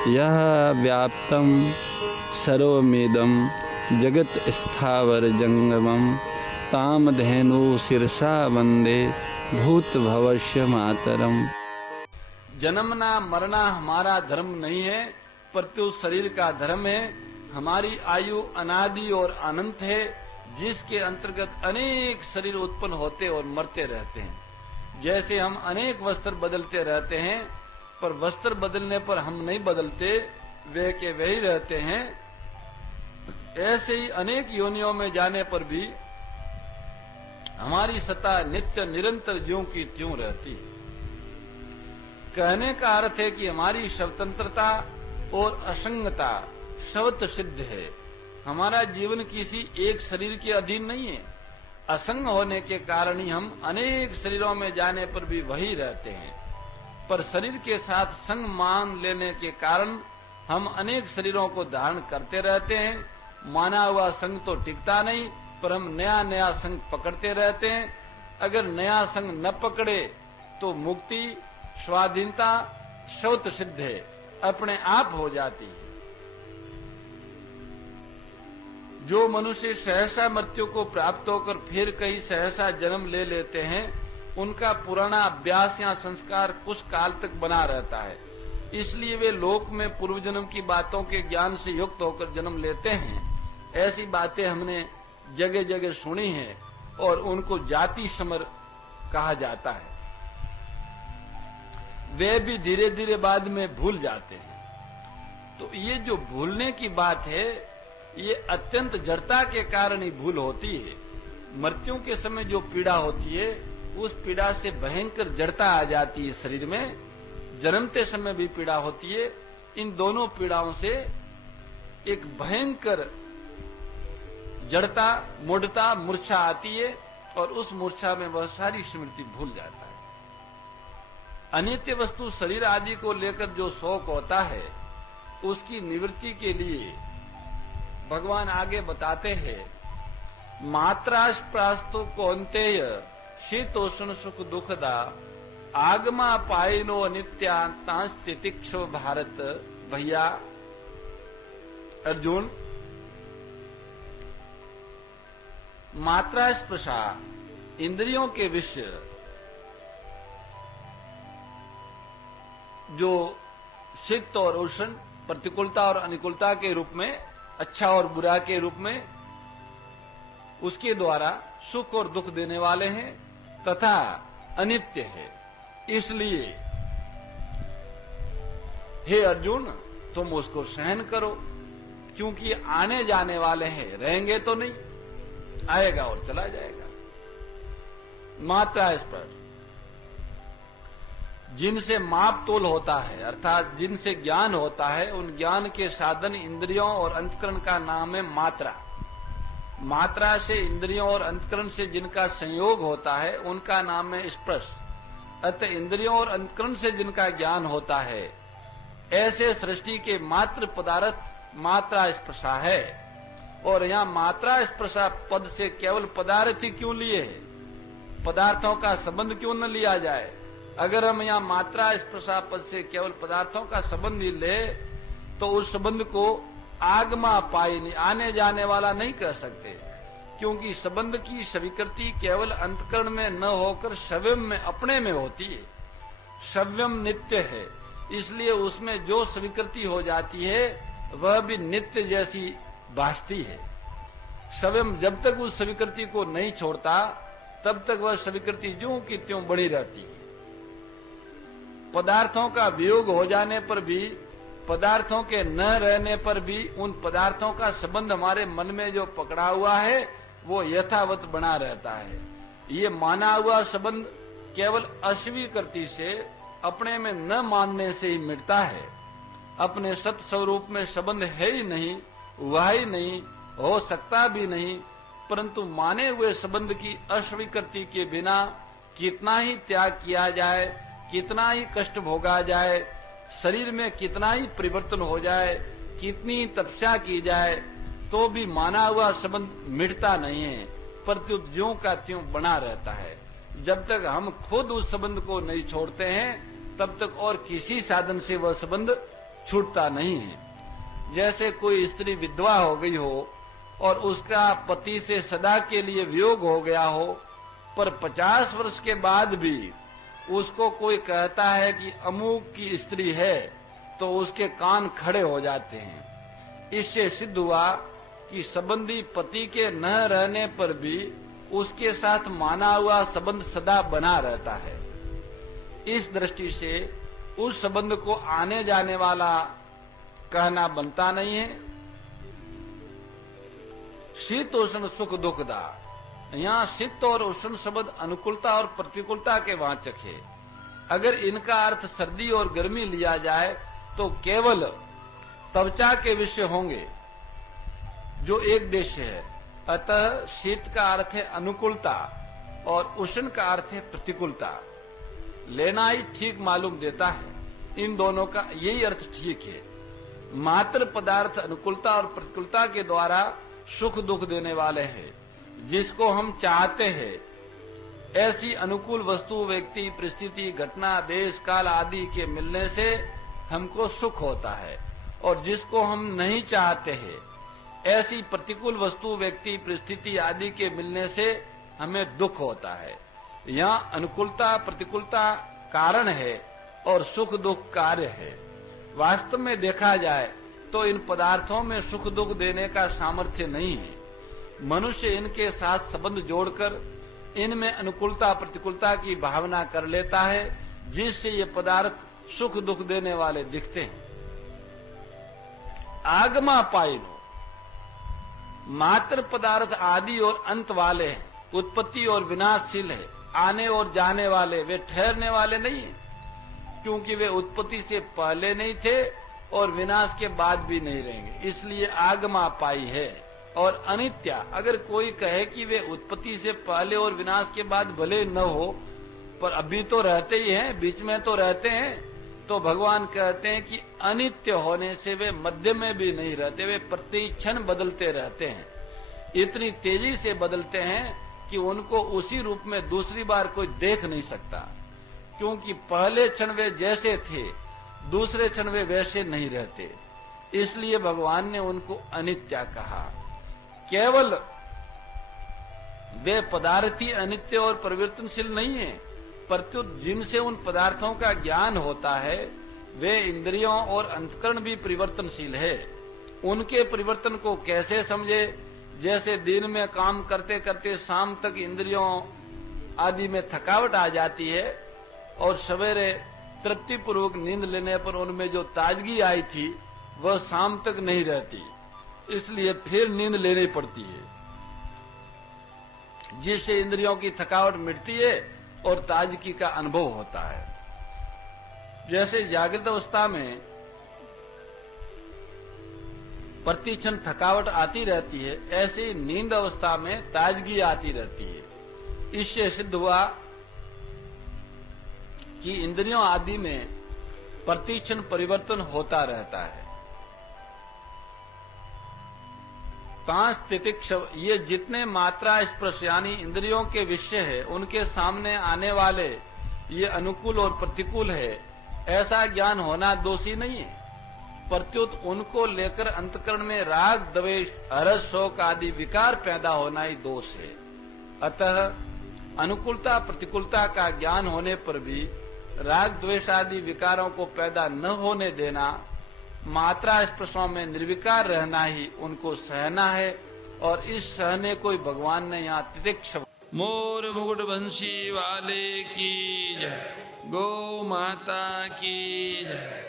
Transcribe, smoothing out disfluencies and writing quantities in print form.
यह व्याप्तं सर्वमिदं जगत् स्थावर जंगमं तामधेनु शिरसा वंदे भूत भवस्य मातरम। जन्मना मरना हमारा धर्म नहीं है, प्रत्युत शरीर का धर्म है। हमारी आयु अनादि और अनंत है, जिसके अंतर्गत अनेक शरीर उत्पन्न होते और मरते रहते हैं। जैसे हम अनेक वस्त्र बदलते रहते हैं, पर वस्त्र बदलने पर हम नहीं बदलते, वे के वे ही रहते हैं। ऐसे ही अनेक योनियों में जाने पर भी हमारी सत्ता नित्य निरंतर ज्यों की त्यों रहती है। कहने का अर्थ है कि हमारी स्वतंत्रता और असंगता स्वत सिद्ध है। हमारा जीवन किसी एक शरीर के अधीन नहीं है। असंग होने के कारण ही हम अनेक शरीरों में जाने पर भी वही रहते हैं, पर शरीर के साथ संग मान लेने के कारण हम अनेक शरीरों को धारण करते रहते हैं। माना हुआ संग तो टिकता नहीं, पर हम नया नया संग पकड़ते रहते हैं। अगर नया संग न पकड़े तो मुक्ति स्वाधीनता स्वत सिद्ध है, अपने आप हो जाती है। जो मनुष्य सहसा मृत्यु को प्राप्त होकर फिर कहीं सहसा जन्म ले लेते हैं, उनका पुराना अभ्यास या संस्कार कुछ काल तक बना रहता है। इसलिए वे लोक में पूर्व जन्म की बातों के ज्ञान से युक्त होकर जन्म लेते हैं। ऐसी बातें हमने जगह जगह सुनी है और उनको जाति समर कहा जाता है। वे भी धीरे धीरे बाद में भूल जाते हैं। तो ये जो भूलने की बात है, ये अत्यंत जड़ता के कारण ही भूल होती है। मृत्यु के समय जो पीड़ा होती है, उस पीड़ा से भयंकर जड़ता आ जाती है शरीर में। जन्मते समय भी पीड़ा होती है। इन दोनों पीड़ाओं से एक भयंकर जड़ता, मूढ़ता, मूर्छा आती है और उस मूर्छा में वह सारी स्मृति भूल जाता है। अनित्य वस्तु शरीर आदि को लेकर जो शोक होता है, उसकी निवृत्ति के लिए भगवान आगे बताते हैं, मात्रास्प्रास्तो कौन्तेय शीतोष्ण सुख दुखदा आगमा पायनो अनित्यांतांस्तितिक्ष भारत। भैया अर्जुन, मात्रा स्पर्शा इंद्रियों के विषय जो शीत और उष्ण, प्रतिकूलता और अनुकूलता के रूप में, अच्छा और बुरा के रूप में, उसके द्वारा सुख और दुख देने वाले हैं तथा अनित्य है। इसलिए हे अर्जुन, तुम उसको सहन करो, क्योंकि आने जाने वाले हैं, रहेंगे तो नहीं, आएगा और चला जाएगा। मात्रा स्पर्श जिनसे माप तोल होता है, अर्थात जिनसे ज्ञान होता है, उन ज्ञान के साधन इंद्रियों और अंतकरण का नाम है मात्रा। मात्रा से इंद्रियों और अंतकरण से जिनका संयोग होता है, उनका नाम है स्पर्श। अतः इंद्रियों और अंतकरण से जिनका ज्ञान होता है, ऐसे सृष्टि के मात्र पदार्थ मात्रा स्पर्शा है। और यहाँ मात्रा स्पर्शा पद से केवल पदार्थ ही क्यों लिए है? पदार्थों का संबंध क्यों न लिया जाए? अगर हम यहाँ मात्रा स्पर्शा पद से केवल पदार्थों का संबंध ही ले, तो उस संबंध को आगमा पाई, आने जाने वाला नहीं कह सकते, क्योंकि संबंध की स्वीकृति केवल अंतकरण में न होकर सव्यम में, अपने में होती है। सव्यम नित्य है, इसलिए उसमें जो स्वीकृति हो जाती है वह भी नित्य जैसी भासती है। सव्यम जब तक उस स्वीकृति को नहीं छोड़ता, तब तक वह स्वीकृति ज्यों की त्यों बनी रहती है। पदार्थों का वियोग हो जाने पर भी, पदार्थों के न रहने पर भी, उन पदार्थों का संबंध हमारे मन में जो पकड़ा हुआ है, वो यथावत बना रहता है। ये माना हुआ संबंध केवल अस्वीकृति से, अपने में न मानने से ही मिटता है। अपने सत स्वरूप में संबंध है ही नहीं, वह ही नहीं, हो सकता भी नहीं। परंतु माने हुए संबंध की अस्वीकृति के बिना कितना ही त्याग किया जाए, कितना ही कष्ट भोगा जाए, शरीर में कितना ही परिवर्तन हो जाए, कितनी ही तपस्या की जाए, तो भी माना हुआ संबंध मिटता नहीं है, प्रत्युत ज्यों का त्यों बना रहता है। जब तक हम खुद उस संबंध को नहीं छोड़ते हैं, तब तक और किसी साधन से वह संबंध छूटता नहीं है। जैसे कोई स्त्री विधवा हो गई हो और उसका पति से सदा के लिए वियोग हो गया हो, पर 50 वर्ष के बाद भी उसको कोई कहता है कि अमुक की स्त्री है, तो उसके कान खड़े हो जाते हैं। इससे सिद्ध हुआ कि संबंधी पति के न रहने पर भी उसके साथ माना हुआ संबंध सदा बना रहता है। इस दृष्टि से उस संबंध को आने जाने वाला कहना बनता नहीं है। शीत उष्ण सुख दुखदा, यहाँ शीत और उष्ण शब्द अनुकूलता और प्रतिकूलता के वाचक है। अगर इनका अर्थ सर्दी और गर्मी लिया जाए तो केवल त्वचा के विषय होंगे, जो एक देश है। अतः शीत का अर्थ है अनुकूलता और उष्ण का अर्थ है प्रतिकूलता। लेना ही ठीक मालूम देता है। इन दोनों का यही अर्थ ठीक है। मात्र पदार्थ अनुकूलता और प्रतिकूलता के द्वारा सुख दुख देने वाले हैं। जिसको हम चाहते हैं ऐसी अनुकूल वस्तु, व्यक्ति, परिस्थिति, घटना, देश, काल आदि के मिलने से हमको सुख होता है, और जिसको हम नहीं चाहते हैं ऐसी प्रतिकूल वस्तु, व्यक्ति, परिस्थिति आदि के मिलने से हमें दुख होता है। यहाँ अनुकूलता प्रतिकूलता कारण है और सुख दुख कार्य है। वास्तव में देखा जाए तो इन पदार्थों में सुख दुख देने का सामर्थ्य नहीं है। मनुष्य इनके साथ संबंध जोड़कर इनमें अनुकूलता प्रतिकूलता की भावना कर लेता है, जिससे ये पदार्थ सुख दुख देने वाले दिखते हैं। आगमा पाइनो, मात्र पदार्थ आदि और अंत वाले हैं, उत्पत्ति और विनाशशील है, आने और जाने वाले, वे ठहरने वाले नहीं है, क्योंकि वे उत्पत्ति से पहले नहीं थे और विनाश के बाद भी नहीं रहेंगे, इसलिए आगमा पाई है। और अनित्य, अगर कोई कहे कि वे उत्पत्ति से पहले और विनाश के बाद भले न हो पर अभी तो रहते ही हैं, बीच में तो रहते हैं, तो भगवान कहते हैं कि अनित्य होने से वे मध्य में भी नहीं रहते, वे प्रति क्षण बदलते रहते हैं। इतनी तेजी से बदलते हैं कि उनको उसी रूप में दूसरी बार कोई देख नहीं सकता, क्योंकि पहले क्षण वे जैसे थे दूसरे क्षण वे वैसे नहीं रहते। इसलिए भगवान ने उनको अनित्य कहा। केवल वे पदार्थ ही अनित्य और परिवर्तनशील नहीं है, परंतु जिनसे उन पदार्थों का ज्ञान होता है वे इंद्रियों और अंतकरण भी परिवर्तनशील है। उनके परिवर्तन को कैसे समझे? जैसे दिन में काम करते करते शाम तक इंद्रियों आदि में थकावट आ जाती है और सवेरे तृप्ति पूर्वक नींद लेने पर उनमें जो ताजगी आई थी वह शाम तक नहीं रहती, इसलिए फिर नींद लेनी पड़ती है, जिससे इंद्रियों की थकावट मिटती है और ताजगी का अनुभव होता है। जैसे जागृत अवस्था में प्रतिक्षण थकावट आती रहती है, ऐसे नींद अवस्था में ताजगी आती रहती है। इससे सिद्ध हुआ कि इंद्रियों आदि में प्रतिक्षण परिवर्तन होता रहता है। पांच तितिक्ष, ये जितने मात्रा स्पर्श यानी इंद्रियों के विषय है उनके सामने आने वाले ये अनुकूल और प्रतिकूल है, ऐसा ज्ञान होना दोषी नहीं है, प्रत्युत उनको लेकर अंतकरण में राग द्वेष हर्ष शोक आदि विकार पैदा होना ही दोष है। अतः अनुकूलता प्रतिकूलता का ज्ञान होने पर भी राग द्वेष आदि विकारों को पैदा न होने देना, मात्रा स्पर्शों में निर्विकार रहना ही उनको सहना है, और इस सहने को भगवान ने यहाँ तितिक्ष। मोर मुकुट बंशी वाले की जय, गौ माता की जय।